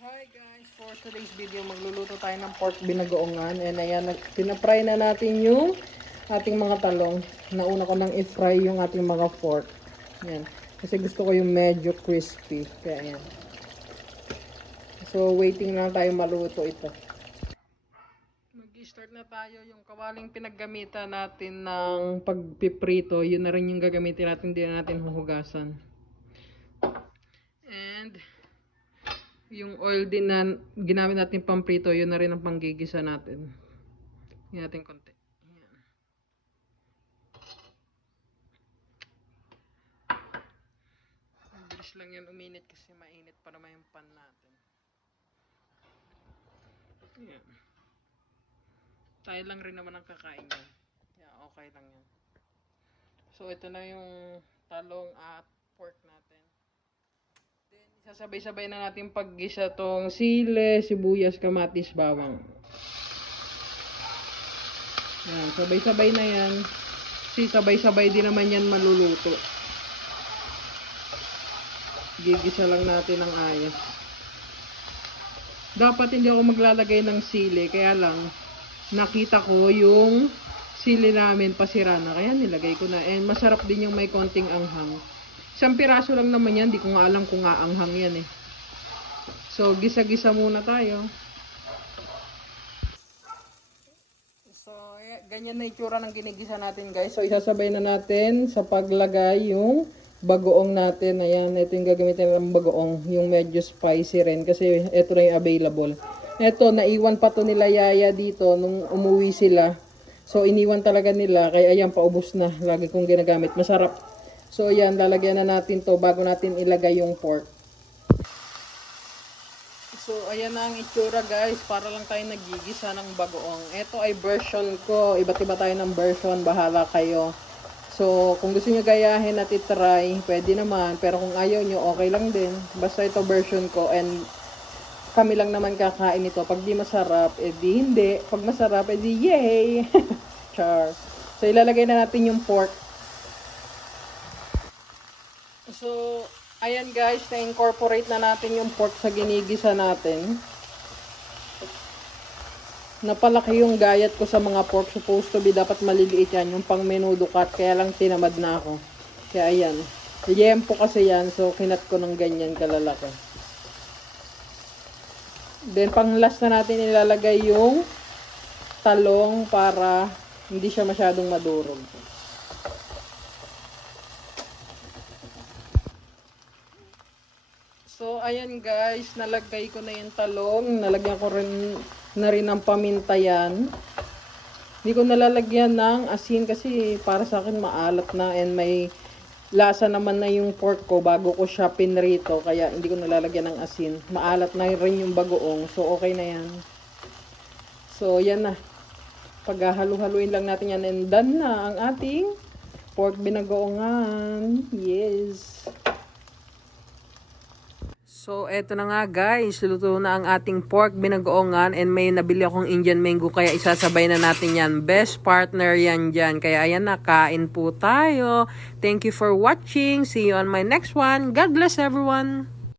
Hi guys, for today's video magluluto tayo ng pork binagoongan. And ayan, pinapry na natin yung ating mga talong. Nauna ko nang i-fry yung ating mga pork. Ayan, kasi gusto ko yung medyo crispy. Kaya ayan. So waiting lang tayo maluto ito. Mag-start na tayo. Yung kawaling pinaggamitan natin ng pagpiprito, yun na rin yung gagamitin natin, hindi na natin huhugasan. And yung oil din na ginamit natin pamprito, yun na rin ang panggigisa natin. Yan natin konti. Yan. Bilis lang yan uminit kasi mainit pa naman yung pan natin. Yan. Tayo lang rin naman ang kakain yan. Yan, okay lang yan. So ito na yung talong at pork natin. Sasabay-sabay na natin paggisa tong sile, sibuyas, kamatis, bawang. Yan, sabay-sabay na yan. Kasi sabay-sabay din naman yan maluluto. Gigisa lang natin ng ayos. Dapat hindi ako maglalagay ng sili, kaya lang nakita ko yung sili namin pasira na, kaya nilagay ko na. And masarap din yung may konting anghang. Isang piraso lang naman yan, di ko nga alam kung aanghang yan eh. So, gisa-gisa muna tayo. So, ganyan na itsura ng ginigisa natin guys. So, isasabay na natin sa paglagay yung bagoong natin. Ayan, ito yung gagamitin ng bagoong. Yung medyo spicy rin kasi ito na yung available. Ito, naiwan pa to nila Yaya dito nung umuwi sila. So, iniwan talaga nila. Kaya ayan, paubos na. Lagi kong ginagamit. Masarap. So, ayan, lalagyan na natin to bago natin ilagay yung pork. So, ayan na ang itsura guys. Para lang tayo nagigisa ng bagoong. Ito ay version ko. Iba't iba tayo ng version. Bahala kayo. So, kung gusto nyo gayahin at itry, pwede naman. Pero kung ayaw nyo, okay lang din. Basta ito version ko. And kami lang naman kakain ito. Pag di masarap, edi hindi. Pag masarap, edi yay! Char. So, ilalagay na natin yung pork. So, ayan guys, na-incorporate na natin yung pork sa ginigisa natin. Napalaki yung gayat ko sa mga pork. Supposed to be dapat maliliit yan. Yung pang menudo cut. Kaya lang tinamad na ako. Kaya ayan. Yempo kasi yan. So, kinat ko ng ganyan kalalaki. Then, pang last na natin ilalagay yung talong para hindi siya masyadong madurog. So, ayan guys, nalagay ko na yung talong. Nalagyan ko rin na rin ng paminta yan. Hindi ko nalalagyan ng asin kasi para sa akin maalat na and may lasa naman na yung pork ko bago ko siya pinrito. Kaya hindi ko nalalagyan ng asin. Maalat na rin yung bagoong. So, okay na yan. So, yan na. Paghahalu-haluin lang natin yan and done na ang ating pork binagoongan. Yes. So, eto na nga guys, luto na ang ating pork binagoongan and may nabili akong Indian mango kaya isasabay na natin yan. Best partner yan dyan. Kaya ayan na, kain po tayo. Thank you for watching. See you on my next one. God bless everyone.